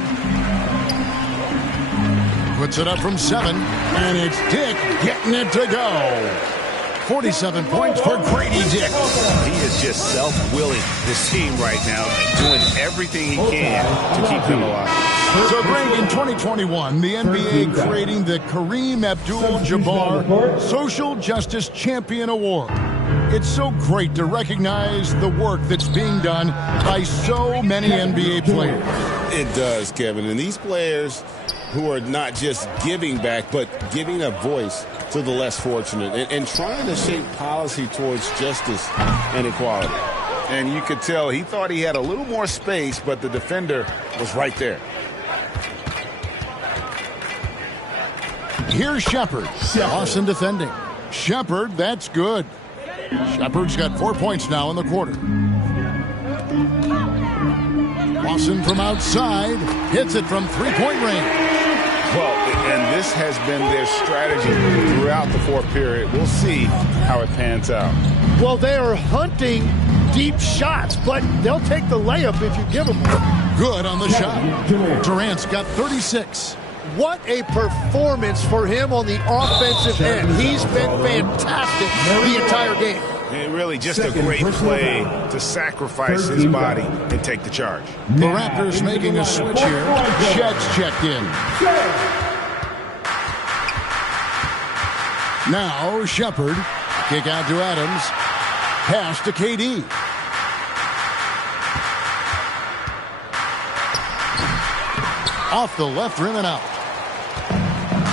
Puts it up from 7. And it's Dick getting it to go. 47 points for Grady Dick. He is just self-willing this team right now, doing everything he can to keep them alive. So, Greg, in 2021, the NBA creating the Kareem Abdul-Jabbar Social Justice Champion Award. It's so great to recognize the work that's being done by so many NBA players. It does, Kevin. And these players who are not just giving back, but giving a voice to the less fortunate and trying to shape policy towards justice and equality. And you could tell he thought he had a little more space, but the defender was right there. Here's Shepherd. Lawson defending. Shepherd, that's good. Shepherd's got 4 points now in the quarter. Lawson from outside hits it from three-point range. Well, and this has been their strategy throughout the fourth period. We'll see how it pans out. Well, they are hunting deep shots, but they'll take the layup if you give them one. Good on the shot. Durant's got 36. What a performance for him on the offensive end. He's been fantastic the entire game. And really just a great play to sacrifice his body and take the charge. The Raptors making a switch here. Sheck's checked in. Now Shepard. Kick out to Adams. Pass to KD. Off the left rim and out.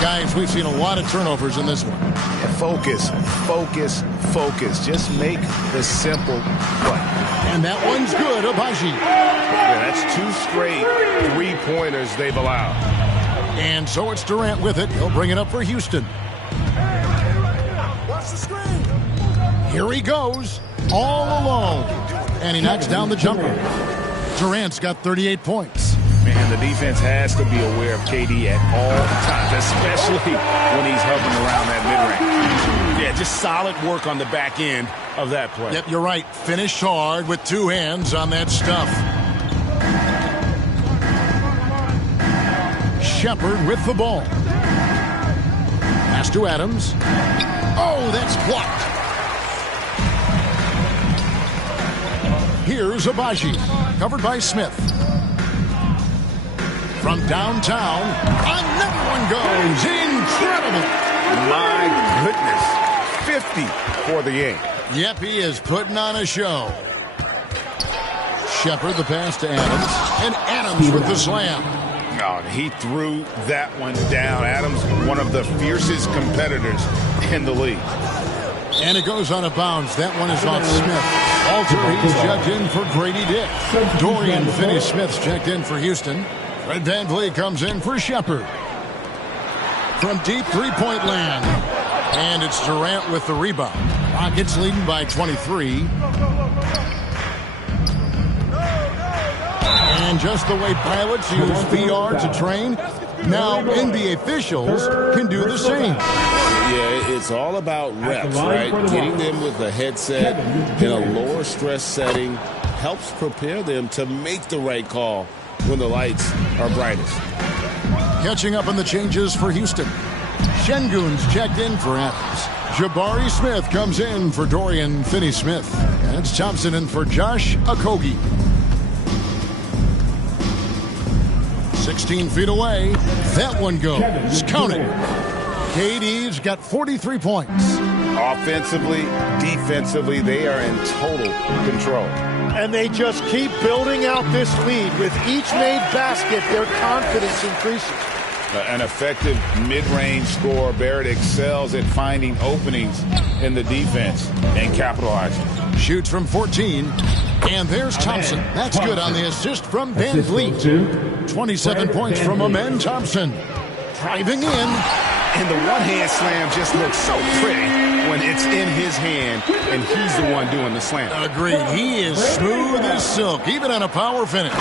Guys, we've seen a lot of turnovers in this one. Focus, focus, focus. Just make the simple play. And that one's good, Abaji. Yeah, that's 2 straight 3-pointers they've allowed. And so it's Durant with it. He'll bring it up for Houston. Here he goes, all alone. And he knocks down the jumper. Durant's got 38 points. Man, the defense has to be aware of KD at all times, especially when he's hovering around that mid-range. Yeah, just solid work on the back end of that play. Yep, you're right. Finish hard with 2 hands on that stuff. Shepard with the ball. Pass to Adams. Oh, that's blocked. Here's Abaji, covered by Smith. From downtown, another one goes. Incredible. My goodness. 50 for the game. Yep, he is putting on a show. Shepard, the pass to Adams. And Adams with the slam. Oh, he threw that one down. Adams, one of the fiercest competitors in the league. And it goes out of bounds. That one is off Smith. Alter, he's checked in for Grady Dick. Dorian Finney-Smith's checked in for Houston. Fred VanVleet comes in for Shepard. From deep three-point land. And it's Durant with the rebound. Rockets leading by 23. And just the way pilots use VR to train, now NBA officials can do the same. Yeah, it's all about reps, right? Getting them with a headset in a lower stress setting helps prepare them to make the right call when the lights are brightest. Catching up on the changes for Houston. Şengün's checked in for Adams. Jabari Smith comes in for Dorian Finney-Smith. And it's Thompson in for Josh Okogie. 16 feet away. That one goes. Count it. KD's got 43 points. Offensively, defensively, they are in total control. And they just keep building out this lead. With each made basket, their confidence increases. An effective mid-range scorer. Barrett excels at finding openings in the defense and capitalizing. Shoots from 14. And there's Thompson. That's good on the assist from VanVleet. 27 points from Amen Thompson. Driving in. And the one-hand slam just looks so pretty when it's in his hand and he's the one doing the slam. Agreed. He is smooth as silk, even on a power finish.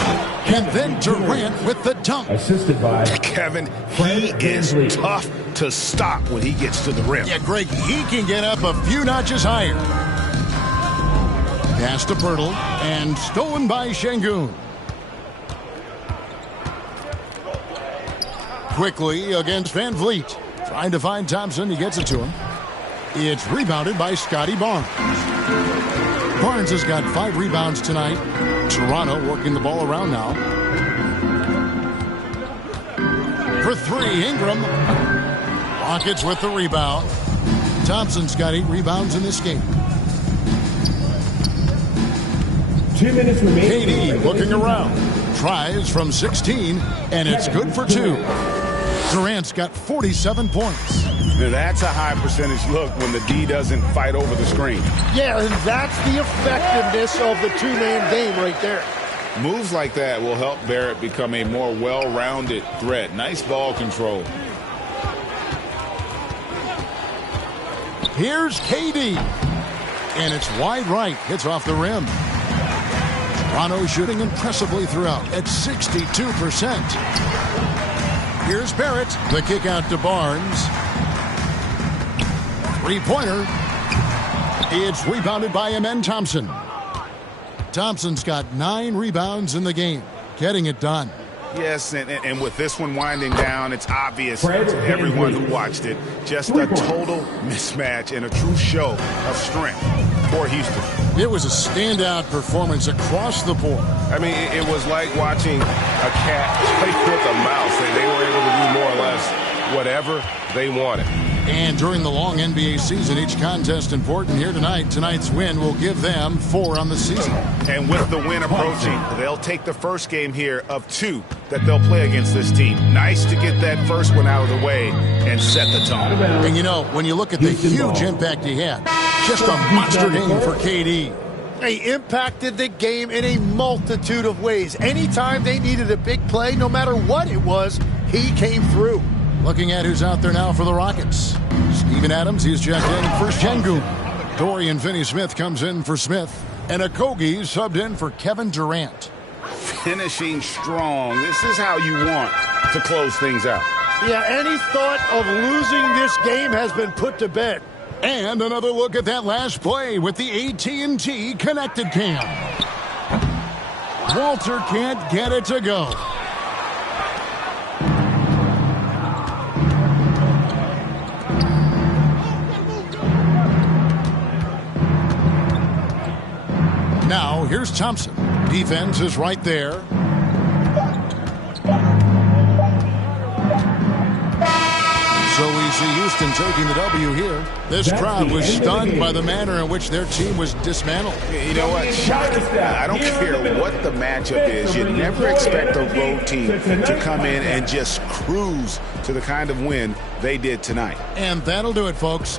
And then Durant with the dunk. Assisted by Kevin, he is tough to stop when he gets to the rim. Yeah, Greg, he can get up a few notches higher. Pass to Pirtle and stolen by Şengün. Quickly against VanVleet. Trying to find Thompson. He gets it to him. It's rebounded by Scotty Barnes. Barnes has got 5 rebounds tonight. Toronto working the ball around now. For 3, Ingram. Rockets with the rebound. Thompson's got 8 rebounds in this game. 2 minutes remaining. KD looking around. Tries from 16, and it's good for 2. Durant's got 47 points. Now that's a high percentage look when the D doesn't fight over the screen. Yeah, and that's the effectiveness of the two-man game right there. Moves like that will help Barrett become a more well-rounded threat. Nice ball control. Here's KD. And it's wide right. Hits off the rim. Toronto shooting impressively throughout at 62%. Here's Barrett. The kick out to Barnes. 3-pointer. It's rebounded by Amen Thompson. Thompson's got 9 rebounds in the game, getting it done. Yes, and with this one winding down, it's obvious to everyone who watched it. Just a total mismatch and a true show of strength for Houston. It was a standout performance across the board. I mean, it was like watching a cat play with a mouse. They were able to do more or less whatever they wanted. And during the long NBA season, each contest important here tonight. Tonight's win will give them 4 on the season. And with the win approaching, they'll take the first game here of 2 that they'll play against this team. Nice to get that first one out of the way and set the tone. And you know, when you look at the huge impact he had, just a monster game for KD. He impacted the game in a multitude of ways. Anytime they needed a big play, no matter what it was, he came through. Looking at who's out there now for the Rockets. Steven Adams, he's checked in for Şengün. Dorian Finney-Smith comes in for Smith. And Okogie subbed in for Kevin Durant. Finishing strong. This is how you want to close things out. Yeah, any thought of losing this game has been put to bed. And another look at that last play with the AT&T Connected Cam. Walter can't get it to go. Now, here's Thompson. Defense is right there. So we see Houston taking the W here. This crowd was stunned by the manner in which their team was dismantled. You know what? Shocking. I don't care what the matchup is. You never expect a road team to come in and just cruise to the kind of win they did tonight. And that'll do it, folks.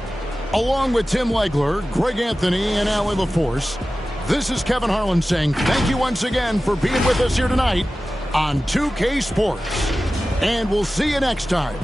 Along with Tim Legler, Greg Anthony, and Allie LaForce, this is Kevin Harlan saying thank you once again for being with us here tonight on 2K Sports. And we'll see you next time